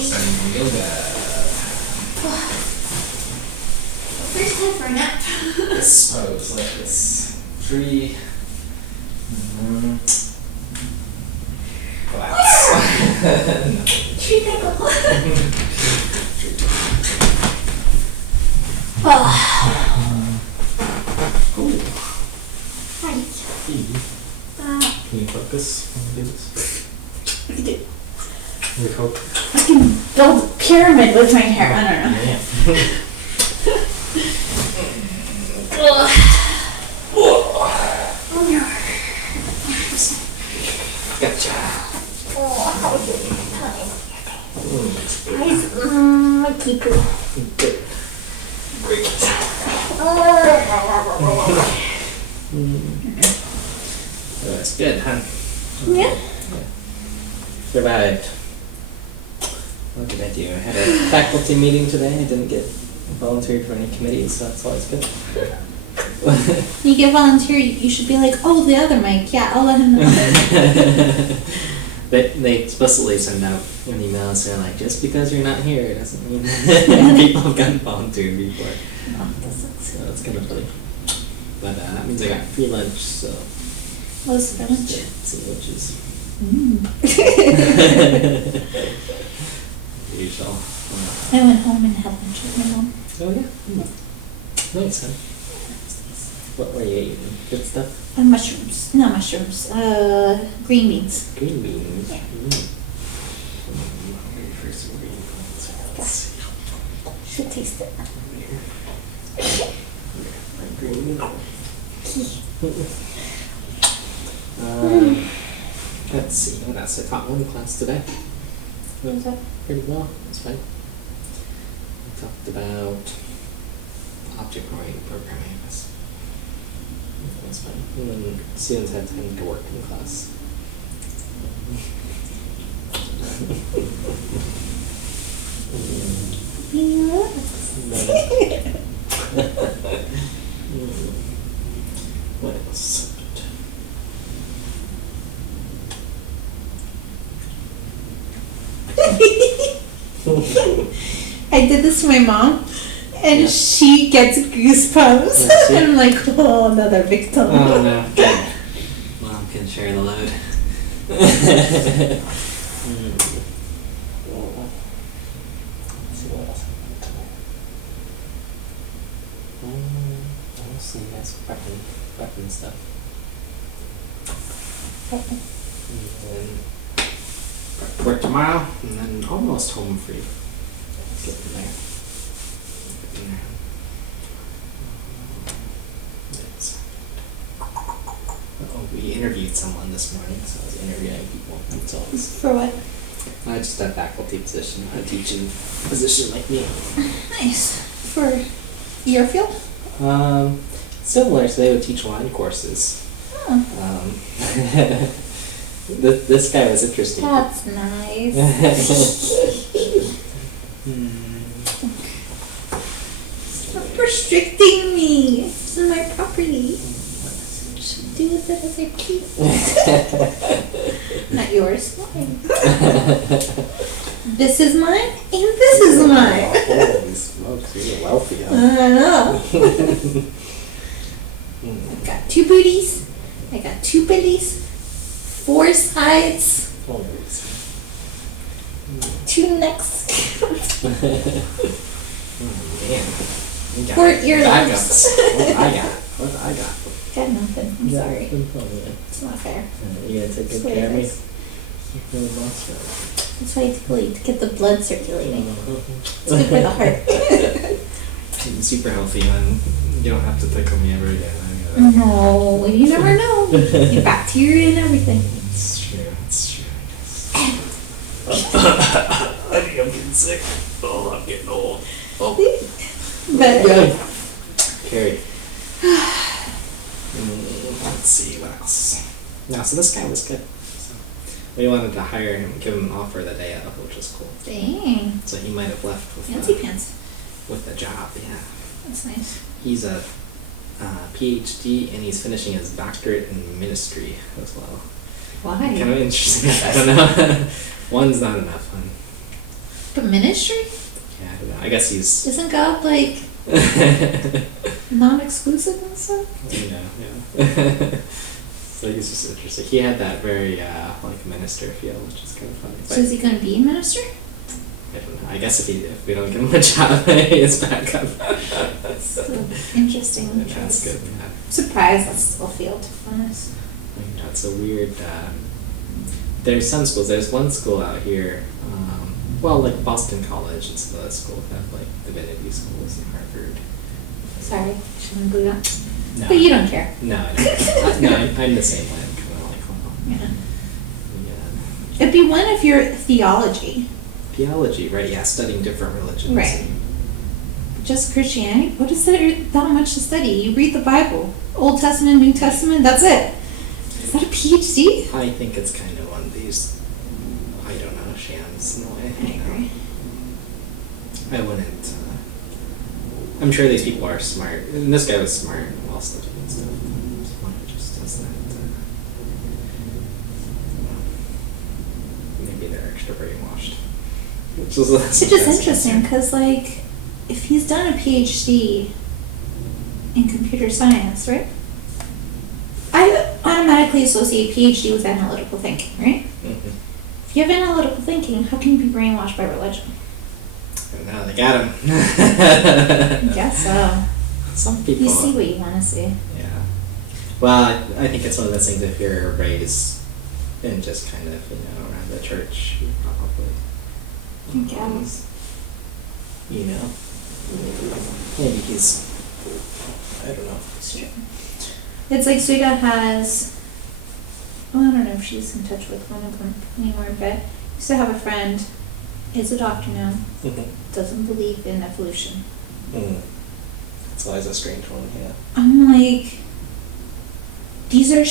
Some yoga. First time for a nap. This pose, like this. Free. Collapse. Tree pickle. Cool. Hi. Can you focus when we do this? I do. We hope. I can build a pyramid with my hair. I don't know. Yeah. Gotcha. How is it? My keeper. Good. Break it. That's good, huh? Yeah. Survived. What did I do? I had a faculty meeting today. I didn't get volunteered for any committees, so that's always good. You get volunteer, you should be like, oh, the other Mike. Yeah, I'll let him know. They explicitly send out an email saying like, just because you're not here, it doesn't mean people have gotten volunteered before. Oh, that sucks. So that's kind of funny. But that means I got free lunch, so. What's the lunch? Sandwiches. Usual. I went home and had lunch with my mom. Oh yeah. Nice, huh? What were you eating? Good stuff? Mushrooms. Not mushrooms. Green beans. Green beans. Yeah. Ready for some green beans. Let's see. Should taste it. My green. Let's see. What else? I taught one class today. What was that? Pretty well. It's fine. We talked about object-oriented programming. That's fine. And then students had time to work in class. What else? I did this to my mom, and she gets goosebumps. Yeah, I'm like, oh, another victim. Oh no. Mom can share the load. Mostly that's prepping stuff. And then prep work tomorrow, and then almost home free. Getting there. Oh, we interviewed someone this morning, so I was interviewing people. That's always For what? just a faculty position, a teaching position like me. Nice. For your field? Similar, so they would teach line courses. Oh. This guy was interesting. That's nice. Stop restricting me. This is my property. I should do with it as I please. Not yours. Mine. This is mine, and this is mine. Holy smokes, you're wealthy, huh? I know. I've got 2 booties. I got 2 bellies. 4 sides. 2 necks. Man. 4 earlobes. What I got? Got nothing. I'm sorry. Yeah. It's not fair. You gonna take It's good care of me? nice. You're the boss, right? That's why it's really to get the blood circulating. It's good for the heart. I'm super healthy, and you don't have to tickle me ever again. No, you never know. Your bacteria and everything. It's true, I guess. I think I'm getting sick. Oh, I'm getting old. Oh. But Carrie. Let's see, what else? No, so this guy was good. So we wanted to hire him, give him an offer the day of, which was cool. dang, So he might have left fancy pants. with the job, yeah. That's nice. He's a PhD, and he's finishing his doctorate in ministry as well. Why? Kind of interesting. I don't know. One's not enough. But ministry? Yeah, I don't know. I guess he's. Isn't God like non-exclusive and stuff? Yeah. So he's just interesting. He had that very like minister feel, which is kind of funny. So is he going to be a minister? I don't know. I guess if we don't give him a job, he's back up. So interesting. That's good. Yeah. I'm surprised that's still a field, to be honest. Yeah, it's a weird. There's some schools. There's one school out here. Well, like Boston College and some other schools have like divinity schools and Harvard. Sorry, shouldn't do that. No. But you don't care. No, I don't. No, I'm the same way. I'm kind of like, well, yeah. It'd be one of your theology. Theology, right? Yeah, studying different religions. Right. Just Christianity? What is there that much to study? You read the Bible. Old Testament, New Testament, that's it. Is that a PhD? I think it's kind of one of these, I don't know, shams in a way. I agree. I wouldn't, I'm sure these people are smart. And this guy was smart while studying and stuff. Someone who just does that, maybe they're extra brainwashed. Which is interesting, because, like, if he's done a PhD in computer science, right? I automatically associate PhD with analytical thinking, right? Mm-hmm. If you have analytical thinking, how can you be brainwashed by religion? And now they got him. I guess so. Some people. You see what you want to see. Yeah. Well, I think it's one of those things, if you're raised in just kind of, around the church, you probably. I guess. Maybe he's, I don't know. It's true. It's like Suida has, well, I don't know if she's in touch with one of them anymore, but used to have a friend, is a doctor now, doesn't believe in evolution. It's always a strange one, yeah. I'm like, these are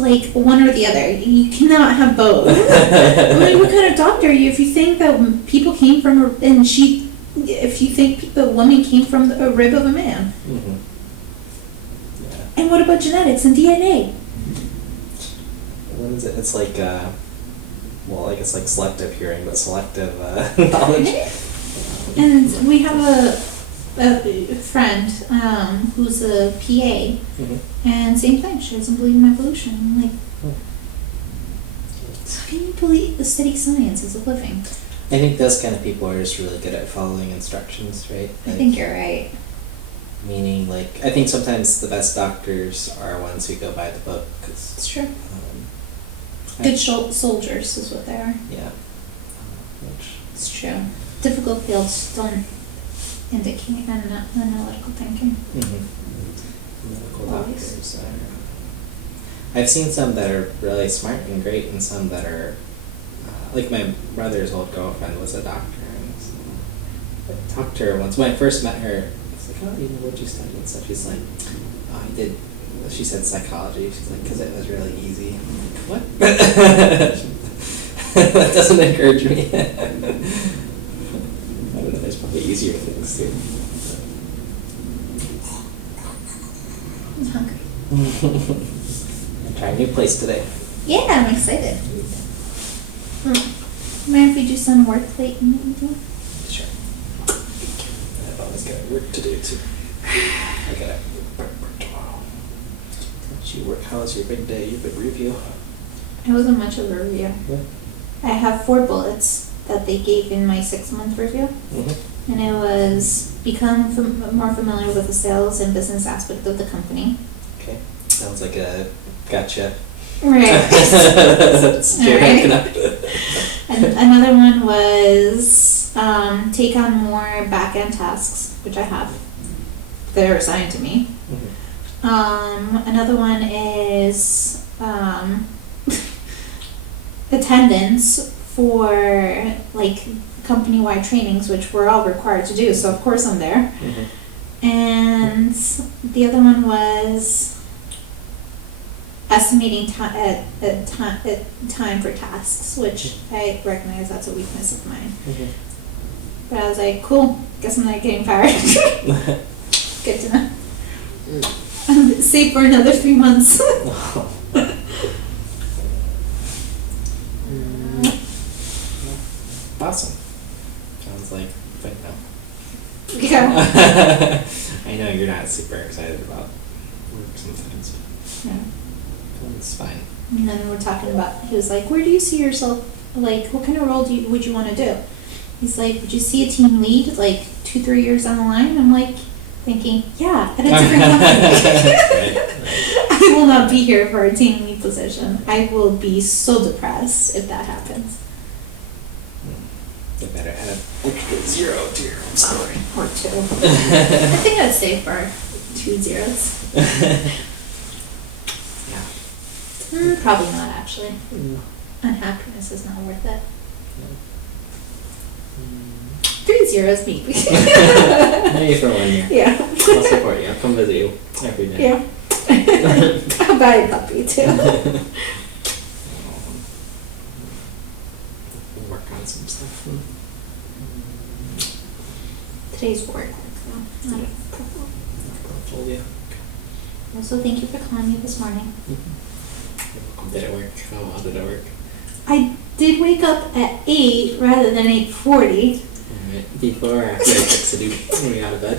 like one or the other. You cannot have both. I'm like, what kind of doctor are you if you think that people came from if you think the woman came from a rib of a man? Mm-hmm. Yeah. And what about genetics and DNA? What is it? It's like, I guess like selective hearing, but selective knowledge. And we have a friend who's a PA, and same thing, she doesn't believe in evolution. I'm like, how can you study science as a living? I think those kind of people are just really good at following instructions, right? I think you're right. Meaning, like, I think sometimes the best doctors are ones who go by the book. Cause, it's true. Good soldiers is what they are. Yeah. It's true. Difficult fields don't indicate analytical thinking. Medical doctors I've seen some that are really smart and great, and some that are like my brother's old girlfriend was a doctor, and so I talked to her once. When I first met her, I was like, "Oh, what'd you study?" and stuff. She's like, "Oh, I did." She said psychology. She's like, "Because it was really easy." I'm like, what? That doesn't encourage me. I don't know. There's probably easier things too. I'm hungry. I'm trying a new place today. Yeah, I'm excited. Mind if we do some work late in the evening? Sure. I've always got work to do too. I gotta work tomorrow. Did you work? How was your big day? Your big review? It wasn't much of a review. Yeah. I have 4 bullets that they gave in my 6-month review. And it was become more familiar with the sales and business aspect of the company. Okay. Sounds like a gotcha. Right. Right. And another one was take on more back-end tasks, which I have. They're assigned to me. Another one is attendance for like company-wide trainings, which we're all required to do, so of course I'm there. And the other one was estimating time for tasks, which I recognize that's a weakness of mine. But I was like, cool, guess I'm not getting fired. Good to know. I'm safe for another 3 months. I know you're not super excited about work sometimes. Yeah. It's fine. And then we're talking about, he was like, where do you see yourself, like, what kind of role would you want to do? He's like, would you see a team lead, like, 2-3 years down the line? I'm like, thinking, yeah, at a different company. Right. I will not be here for a team lead position. I will be so depressed if that happens. You better add a 0 to your salary. Or 2. I think I'd stay for 2 zeros. Yeah. Probably not, actually. Mm. Unhappiness is not worth it. Mm. 3 zeros, maybe. Maybe for 1 year. Yeah. I'll support you. I'll come visit you every day. Yeah. I'll buy a puppy, too. We'll work on some stuff. Today's work, though. Not a problem. Told you. Also, thank you for calling me this morning. Did it work? How did it work? I did wake up at 8 rather than 8:40. Alright. Before or after I texted you when we got out of bed?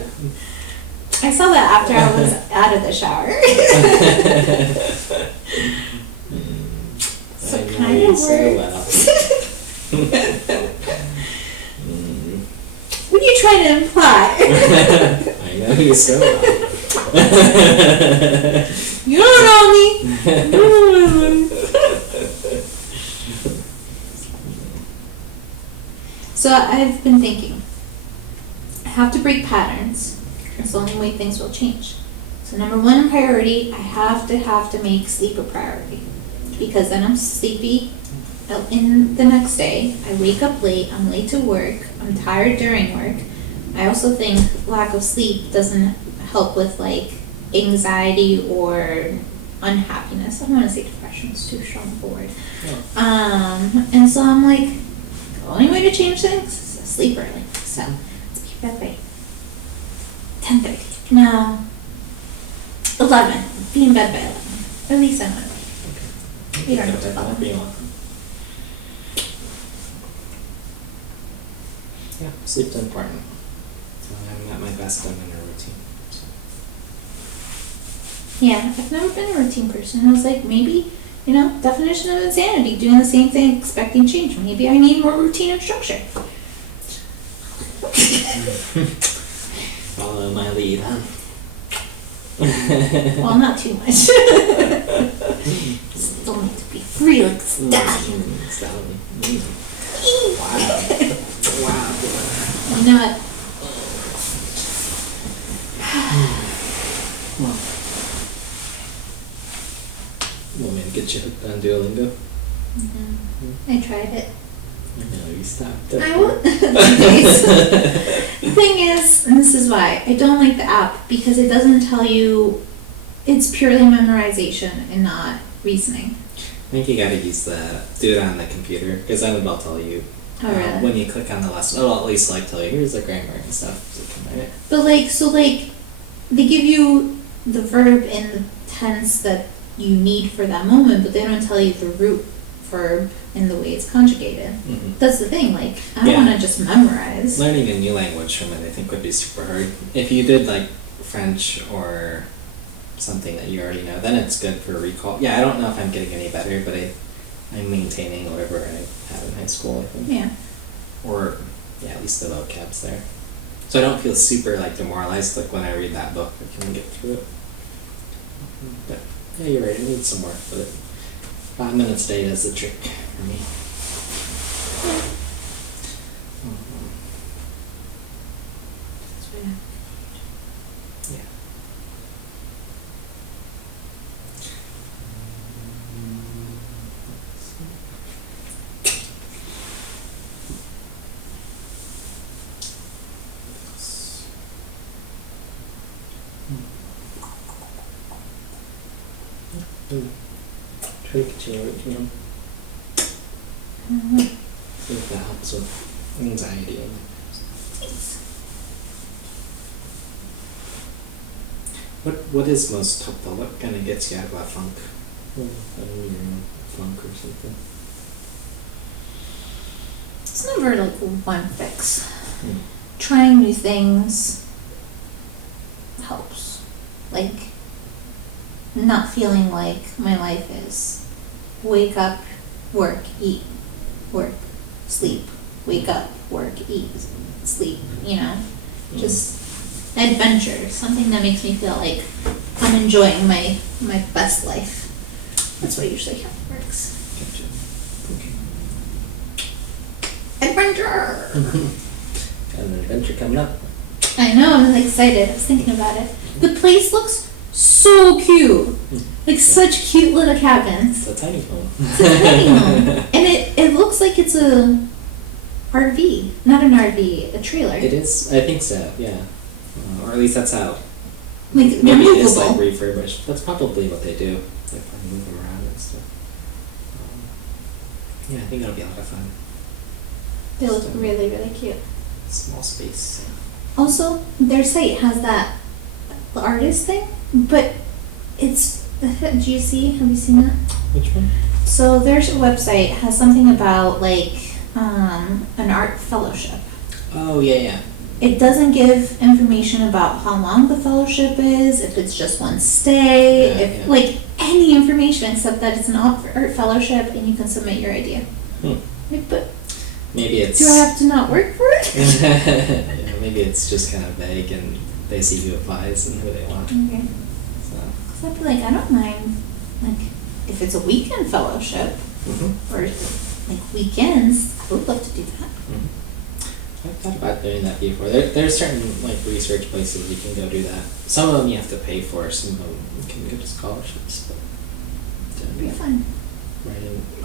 I saw that after I was out of the shower. So I know kind you of so works. well. What are you trying to imply? I know you so well. You don't know me. So I've been thinking, I have to break patterns. It's the only way things will change. So number 1 priority, I have to make sleep a priority. Because then I'm sleepy in the next day. I wake up late, I'm late to work, I'm tired during work. I also think lack of sleep doesn't help with like anxiety or unhappiness. I don't want to say depression, it's too strong of a word. Yeah. And so I'm like, the only way to change things is to sleep early. So let's be bed by 10:30. No, 11. Be in bed by 11. At least I'm not. You don't have to follow me. Yeah, sleep's important. So I'm at my best when I'm in a routine. So. Yeah, I've never been a routine person. I was like, maybe, definition of insanity, doing the same thing, expecting change. Maybe I need more routine and structure. Follow my lead, huh? Well, not too much. Still need to be free like a stallion. Stallion. Wow. Wow. You know what? Want me to get you hooked on Duolingo? I tried it. No, you stopped. I won't. The thing is, and this is why, I don't like the app because it doesn't tell you, it's purely memorization and not reasoning. I think you gotta do it on the computer, because then it'll tell you Oh, really? when you click on the lesson. It'll at least tell you, here's the grammar and stuff. So you can But they give you the verb in the tense that you need for that moment, but they don't tell you the root verb in the way it's conjugated. Mm-hmm. That's the thing, I don't want to just memorize. Learning a new language from it, I think, would be super hard. If you did French or something that you already know, then it's good for recall. Yeah, I don't know if I'm getting any better, but I'm maintaining whatever I had in high school, I think. Yeah. Or, at least the vocab's there. So I don't feel super demoralized when I read that book. I can get through it. But yeah, you're right. I need some work, but 5 minutes a day does the trick for me. Yeah. Try to get you away see if that helps with anxiety. What is most helpful? What kind of gets you out of that funk? Out of your own funk or something? It's never one fix. Trying new things, helps. Like, not feeling like my life is wake up, work, eat, work, sleep, wake up, work, eat, sleep, you know? Just adventure, something that makes me feel like I'm enjoying my best life. That's what usually how it works. Gotcha. Adventure! Got an adventure coming up. I know, I'm excited. I was thinking about it. The place looks so cute. Like such cute little cabins. It's a tiny home. It's a tiny home. And it looks like it's a RV. Not an RV, a trailer. It is, I think so, yeah. Or at least that's how. Like Maybe it is like removable. refurbished. That's probably what they do. They probably move them around and stuff. Yeah, I think it'll be a lot of fun. They look really, really cute. Small space. Also, their site has that the artist thing, but it's do you see? Have you seen that? Which one? So their website has something about like an art fellowship. Oh, yeah. It doesn't give information about how long the fellowship is, if it's just one stay, if like any information except that it's an art fellowship and you can submit your idea. Like, but Maybe it's. do I have to not work for it? Yeah, maybe it's just kind of vague and they see who applies and who they want. Okay. So. Cause I'd be like, I don't mind, like, if it's a weekend fellowship or like weekends, I would love to do that. I've thought about doing that before. There's certain like research places you can go do that. Some of them you have to pay for. Some of them you can go to scholarships. But It'd be fun.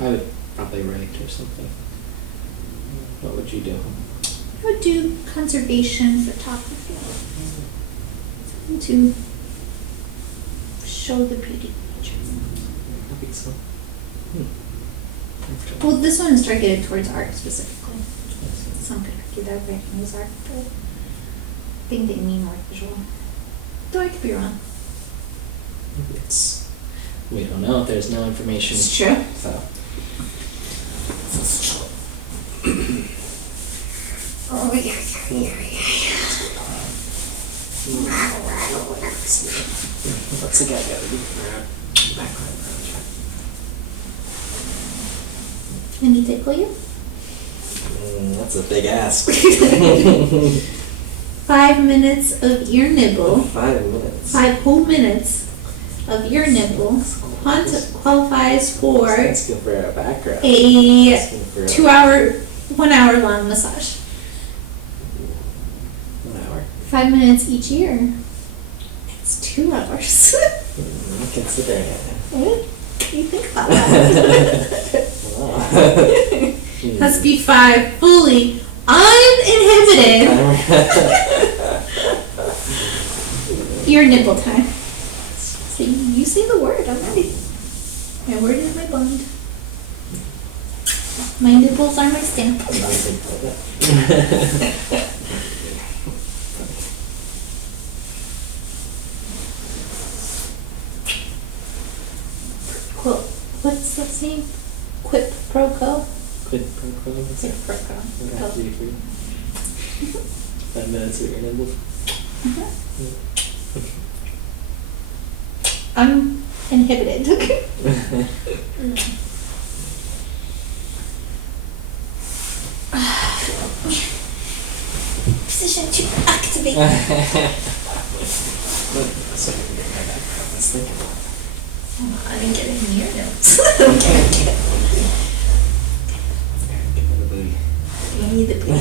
I would probably write or something. What would you do? I would do conservation photography to show the beauty of nature. I think so. Well, this one is targeted towards art specifically. Some could argue that writing is art, but I think they mean more visual. Though I could be wrong. We don't know. There's no information. It's true. So. Oh, yeah. What's the guy got to do for a background project? Can he tickle you? That's a big ask. 5 minutes of ear nibble. 5 minutes. 5 whole minutes of ear nibble qualifies for Asking for a background. a Asking for 1 hour long massage. 1 hour. 5 minutes each ear. It's 2 hours. I'm considering it. What do you think about that? Wow. Has to be 5 fully uninhibited ear nibble time. So you say the word, I'm ready. My word is my bond. My nipples are my stamp. Quote, what's that name? Quip pro quo? Quid pro quo. Quid pro quo. Would have to be free. 5 minutes of your nibbles. I'm inhibited. Position to activate. I didn't get any ear notes. You need the booty.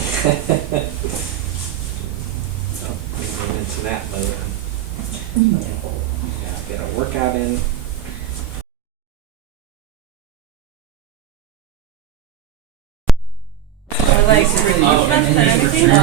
So, we're into that mode. Yeah, get a workout in. Like relief and everything.